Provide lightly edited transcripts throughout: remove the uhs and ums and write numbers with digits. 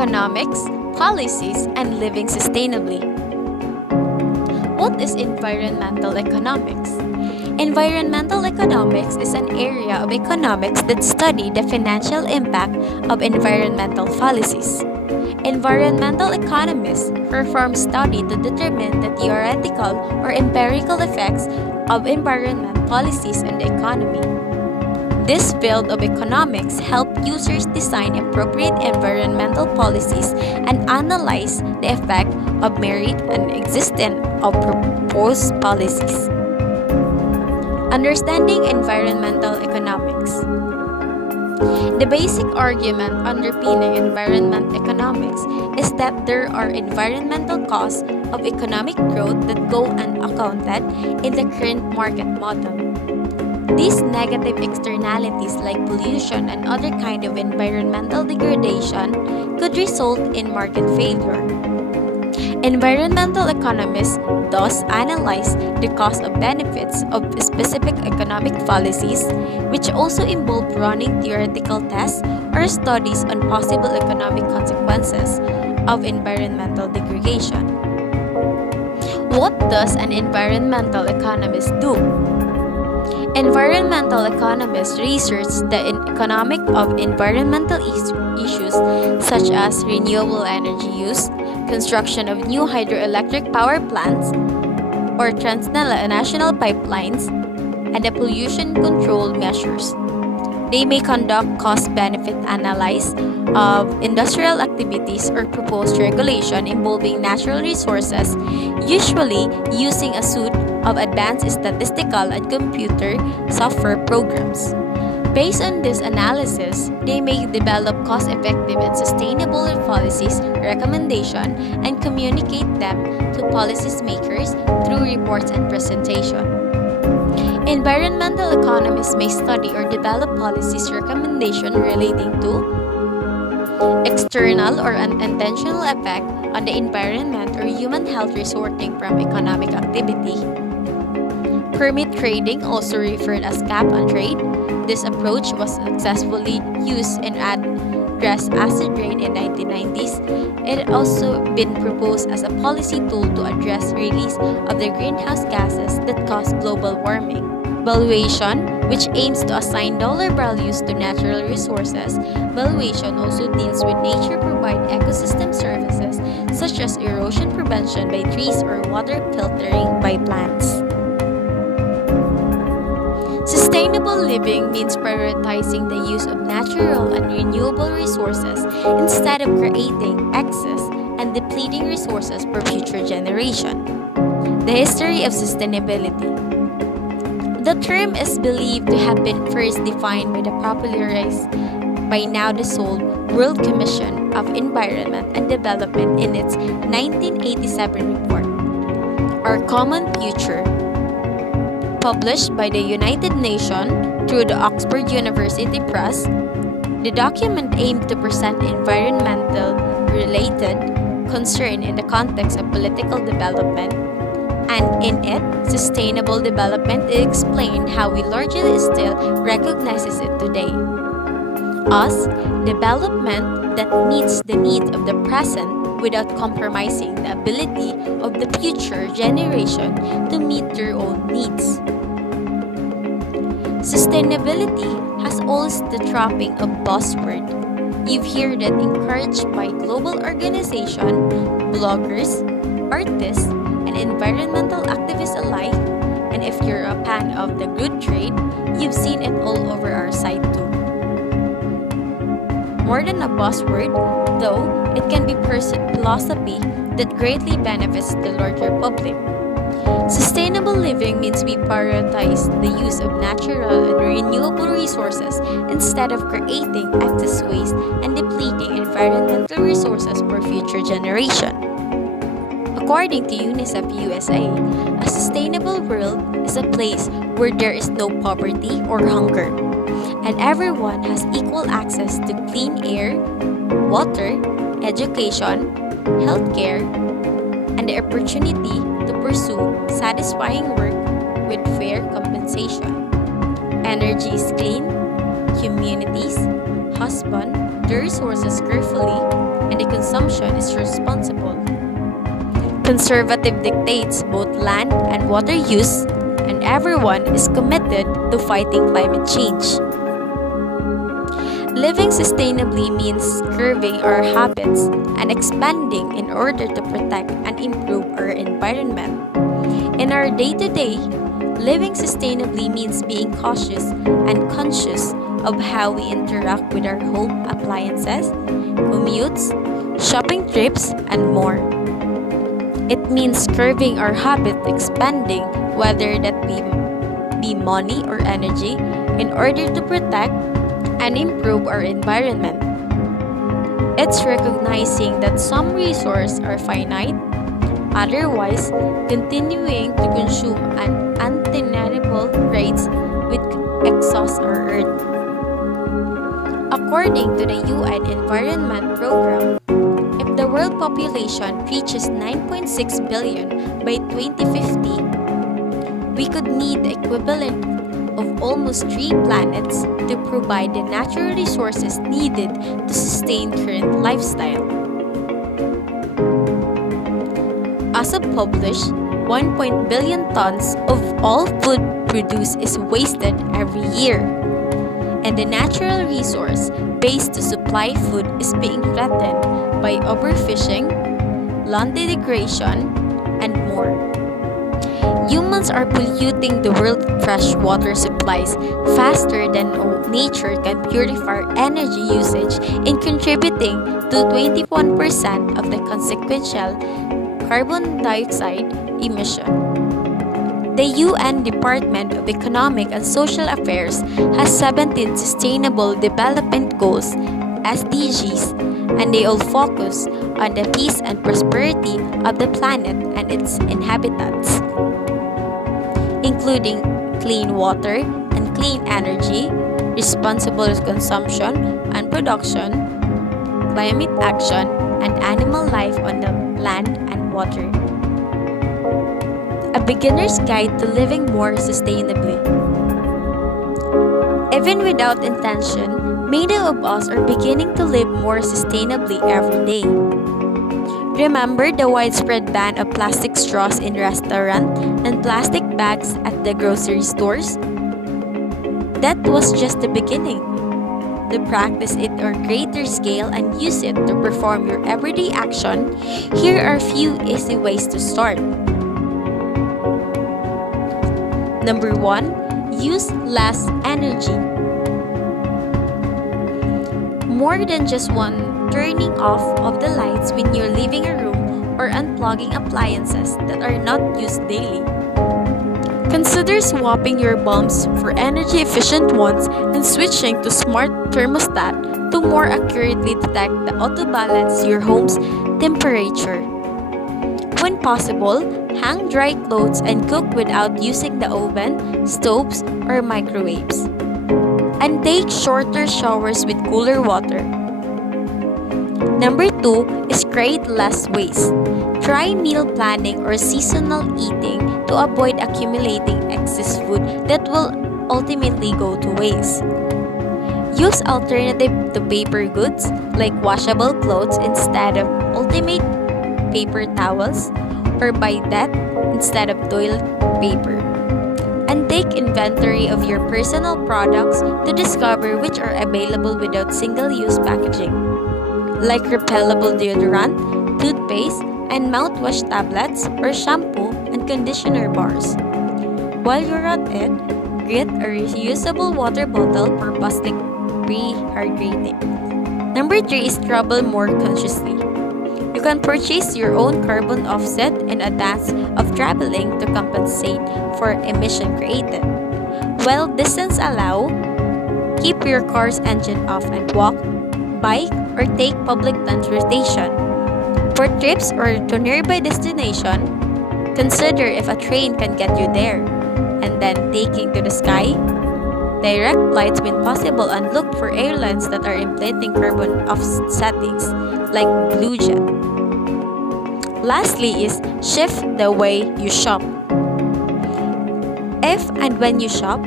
economics, policies, and living sustainably. What is environmental economics? Environmental economics is an area of economics that study the financial impact of environmental policies. Environmental economists perform study to determine the theoretical or empirical effects of environment policies on the economy. This field of economics helps users design appropriate environmental policies and analyze the effect of merit and existence of proposed policies. Understanding environmental economics. The basic argument underpinning environment economics is that there are environmental costs of economic growth that go unaccounted in the current market model. These negative externalities like pollution and other kind of environmental degradation could result in market failure. Environmental economists thus analyze the cost of benefits of specific economic policies, which also involve running theoretical tests or studies on possible economic consequences of environmental degradation. What does an environmental economist do? Environmental economists research the economic of environmental issues such as renewable energy use, construction of new hydroelectric power plants, or transnational pipelines, and the pollution control measures. They may conduct cost-benefit analysis of industrial activities or proposed regulation involving natural resources, usually using a suite of advanced statistical and computer software programs. Based on this analysis, they may develop cost-effective and sustainable policies recommendation and communicate them to policymakers through reports and presentation. Environmental economists may study or develop policies recommendation relating to external or unintentional effect on the environment or human health resulting from economic activity. Permit trading, also referred as cap on trade. This approach was successfully used in address acid rain in 1990s. It had also been proposed as a policy tool to address release of the greenhouse gases that cause global warming. Valuation, which aims to assign dollar values to natural resources. Valuation also deals with nature-provided ecosystem services such as erosion prevention by trees or water filtering by plants. Sustainable living means prioritizing the use of natural and renewable resources instead of creating excess and depleting resources for future generation. The history of sustainability. The term is believed to have been first defined by the popularized, by now dissolved, World Commission of Environment and Development in its 1987 report, Our Common Future, published by the United Nations through the Oxford University Press. The document aimed to present environmental-related concern in the context of political development, and in it, sustainable development is explained how we largely still recognizes it today. As development that meets the needs of the present without compromising the ability of the future generation to meet their own needs. Sustainability has always the trapping of buzzword. You've heard it encouraged by global organizations, bloggers, artists, and environmental activists alike, and if you're a fan of the good trade, you've seen it all over our site too. More than a buzzword, though, it can be philosophy that greatly benefits the larger public. Sustainable living means we prioritize the use of natural and renewable resources instead of creating excess waste and depleting environmental resources for future generations. According to UNICEF USA, a sustainable world is a place where there is no poverty or hunger, and everyone has equal access to clean air, water, education, healthcare, and the opportunity to pursue satisfying work with fair compensation. Energy is clean, communities husband their resources carefully, and the consumption is responsible. Conservative dictates both land and water use, and everyone is committed to fighting climate change. Living sustainably means curbing our habits and expanding in order to protect and improve our environment. In our day to day, living sustainably means being cautious and conscious of how we interact with our home appliances, commutes, shopping trips, and more. It means curbing our habit expanding, whether that be money or energy, in order to protect and improve our environment. It's recognizing that some resources are finite, otherwise continuing to consume at undeniable rates would exhaust our earth. According to the UN Environment Program, if the world population reaches 9.6 billion by 2050, we could need the equivalent of almost 3 planets to provide the natural resources needed to sustain current lifestyle. As of published, 1 billion tons of all food produced is wasted every year, and the natural resource base to supply food is being threatened by overfishing, land degradation, and more. Humans are polluting the world's freshwater supplies faster than nature can purify energy usage and contributing to 21% of the consequential carbon dioxide emission. The UN Department of Economic and Social Affairs has 17 Sustainable Development Goals (SDGs), and they all focus on the peace and prosperity of the planet and its inhabitants, including clean water and clean energy, responsible consumption and production, climate action, and animal life on the land and water. A beginner's guide to living more sustainably. Even without intention, many of us are beginning to live more sustainably every day. Remember the widespread ban of plastic straws in restaurants and plastic bags at the grocery stores? That was just the beginning. To practice it on greater scale and use it to perform your everyday action, here are a few easy ways to start. Number 1, use less energy. More than just one turning off of the lights when you're leaving a room or unplugging appliances that are not used daily. Consider swapping your bulbs for energy-efficient ones and switching to smart thermostat to more accurately detect the auto-balance your home's temperature. When possible, hang dry clothes and cook without using the oven, stoves, or microwaves. And take shorter showers with cooler water. Number 2 is create less waste. Try meal planning or seasonal eating to avoid accumulating excess food that will ultimately go to waste. Use alternative to paper goods like washable clothes instead of ultimate paper towels, or buy that instead of toilet paper. And take inventory of your personal products to discover which are available without single-use packaging, like repellable deodorant, toothpaste, and mouthwash tablets or shampoo and conditioner bars. While you're at it, get a reusable water bottle for plastic rehydrating. Number 3 is travel more consciously. You can purchase your own carbon offset in advance of traveling to compensate for emission created. While distance allow, keep your car's engine off and walk, bike, or take public transportation. For trips or to nearby destination, consider if a train can get you there, and then taking to the sky. Direct flights when possible, and look for airlines that are implementing carbon offsettings like Blue Jet. Lastly is shift the way you shop. If and when you shop,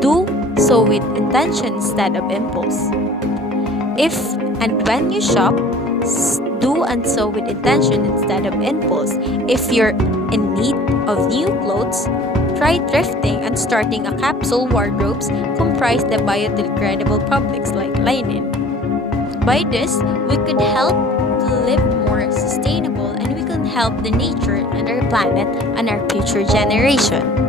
do so with intention instead of impulse. If and when you shop, Do and sew with intention instead of impulse. If you're in need of new clothes, try thrifting and starting a capsule wardrobes comprised of biodegradable products like linen. By this, we could help to live more sustainable and we can help the nature and our planet and our future generation.